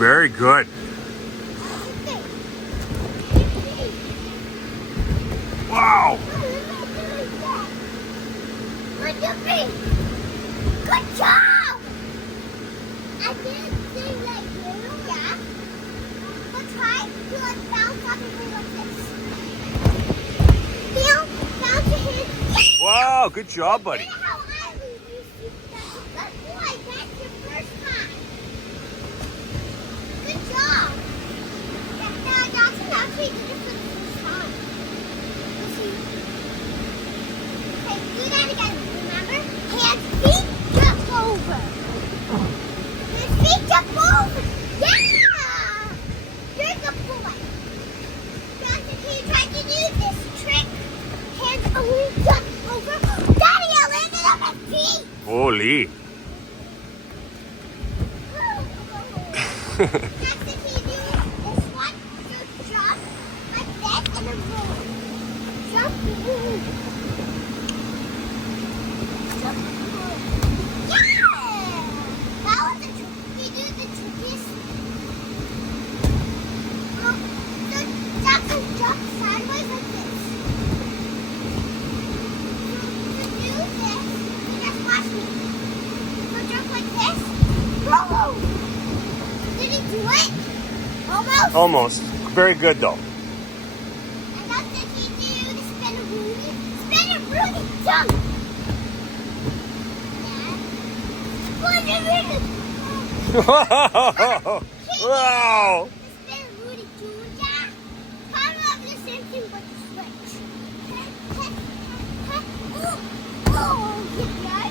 Very good. Wow. Good job! I didn't sing like you. Yeah. But try to bounce up and do like this. Feel, bounce your hand. Wow, good job, buddy. How I lose you. Good boy, that's your first time. Good job. Now, Johnson, now take it for the first time. Okay, do that again. Remember? Hands, feet, jump over. Hands, feet, jump over. Yeah! You're the boy. Johnson, can you try to do this trick? Hands only jump over. Daddy, I landed on my feet. Holy. Next thing you do is one, two, jump like that and then roll. Jump, roll. Jump, roll. Yeah! That was the trick. You do the trickiest. So Jackson jump sideways like this. To do this, you just watch me. So jump like this. Roll! Did he do it? Almost? Almost. Very good, though. And that's what he do to spin a Rudy. Spin a Rudy, jump! Yeah. Spin a Rudy. Wow. Spin a Rudy, Julia. Kind of the same thing but the switch. Oh, yeah.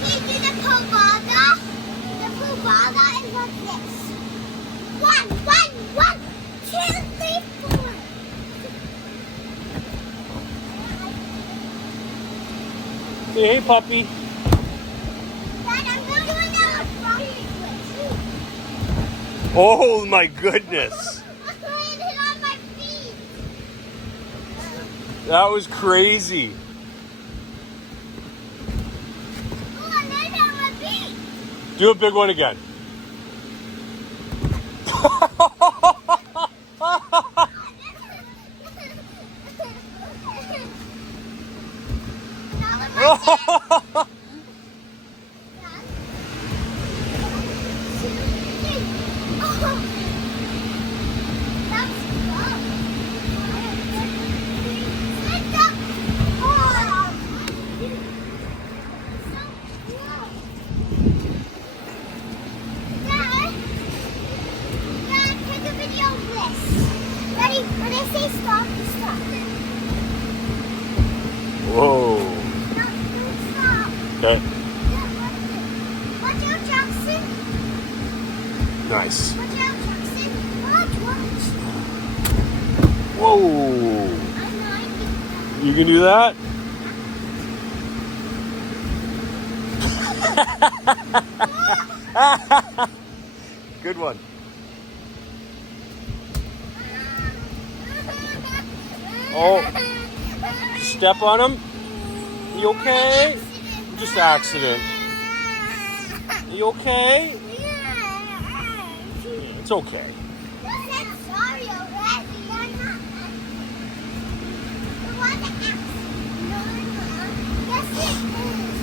Can you do the Pavada? The Pavada is like this. 1, 2, 3, 4. Say, hey, puppy. Dad, I'm going to do another front switch. Oh, my goodness. I landed on my feet. That was crazy. Oh, I landed on my feet. Do a big one again. Ready? When I say stop, you stop. Whoa. No, don't stop. Okay. Watch out, Jackson. Nice. Watch out, Jackson. Watch. Whoa. I'm not. You can do that? Good one. Oh, step on him. You okay? Just accident. You okay? It's okay. Sorry already. I'm not. The one that yes, it is.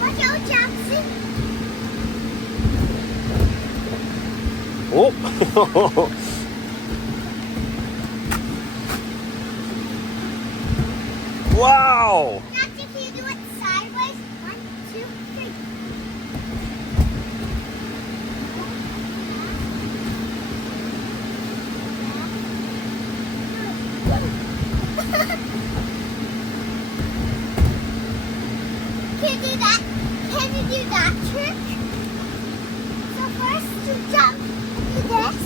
Watch out, Jackson. Oh. Wow. Jackson, can you do it sideways? 1, 2, 3. Can you do that? Can you do that trick? So first you jump, do this,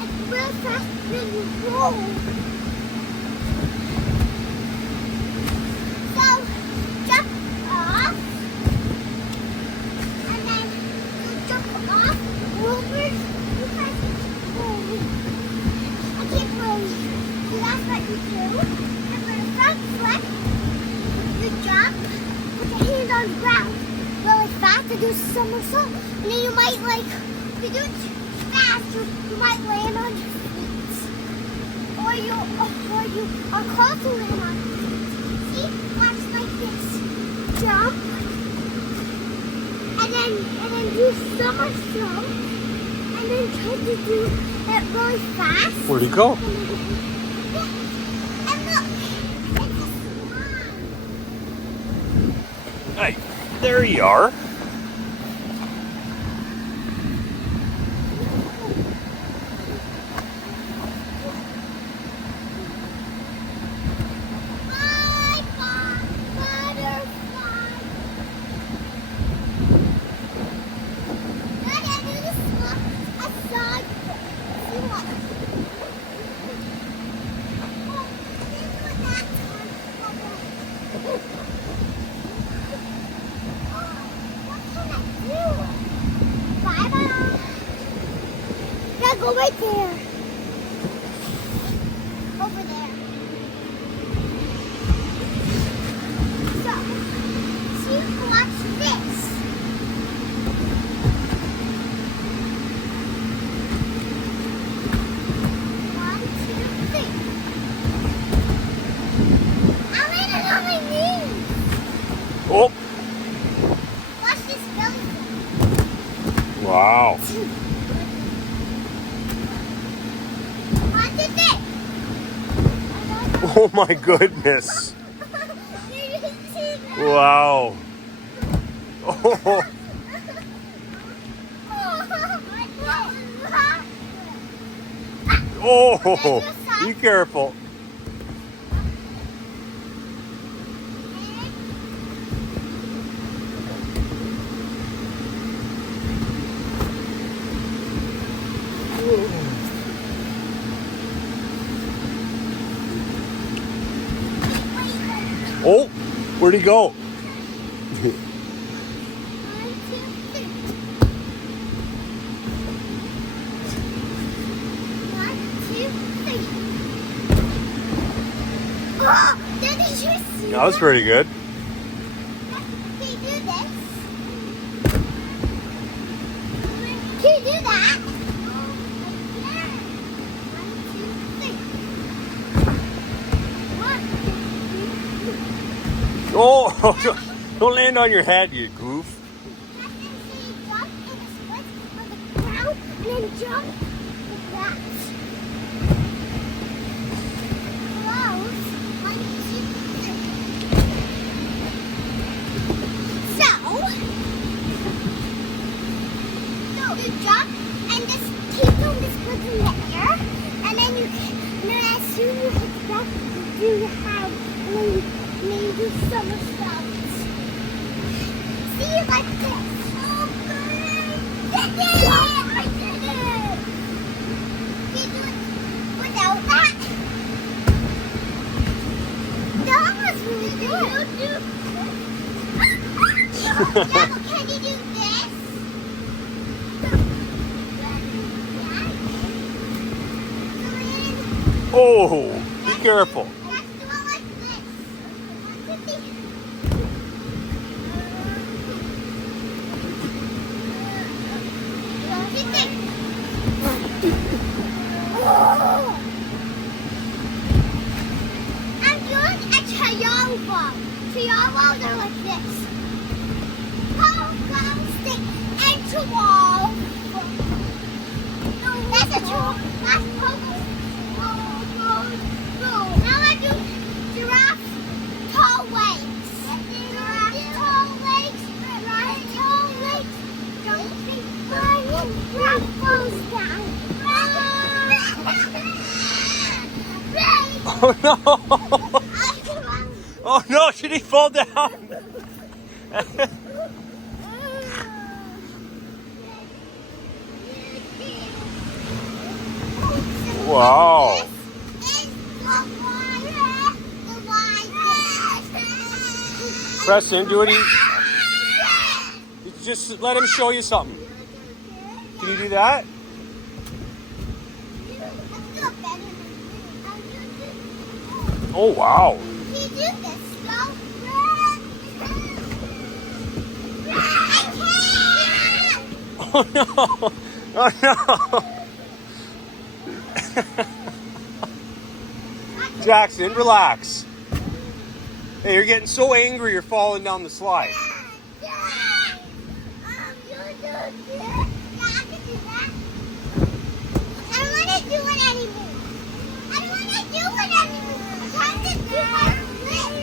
and real fast, then you roll. So jump off, and then you jump off, over, you press roll. I keep rolling. on the ground really fast to do a somersault, and then you might if you do it fast, you might land on your feet, or you are close to land on your feet. See, watch like this, jump, and then do somersault, and then try to do it really fast. Where'd he go? And look, it's a slime. Hey, there you are. Go right there. Over there. So, see, watch this. One, two, three. I'm landing on my knees. Oh, Watch this belly. wow. Oh my goodness. Wow. Oh, oh, be careful. Oh, where'd he go? Oh, did you see That was pretty good. Can you do this? Can you do that? Oh, don't land on your head, you goof. Jump and split on the ground and then jump like that. Close. 1, 2, 3. So you jump and just keep doing this split in the air, and then as soon as you hit that, you have maybe somersaults. See, like this. Oh, good. Did it! I did it! Can you do it without that? That was really good. Yeah, but can you do this? Oh, be careful. I'm doing a chihuahua. Chihuahuas are like this. Stick and chihuahua. That's a chihuahua. That's purple. Now I do giraffe tall legs. Giraffe tall legs. Giraffe tall legs. Don't be flying. Giraffe falls down. Oh no! Oh no, should he fall down? Wow. Preston, do it. Just let him show you something. Can you do that? Oh, wow. Can you do this? Oh no! Oh no! Jackson, relax. Hey, you're getting so angry you're falling down the slide.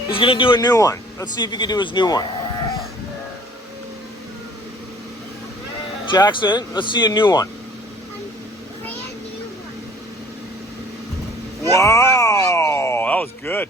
He's gonna do a new one. Let's see if he can do his new one. Jackson, let's see a new one. Wow, that was good.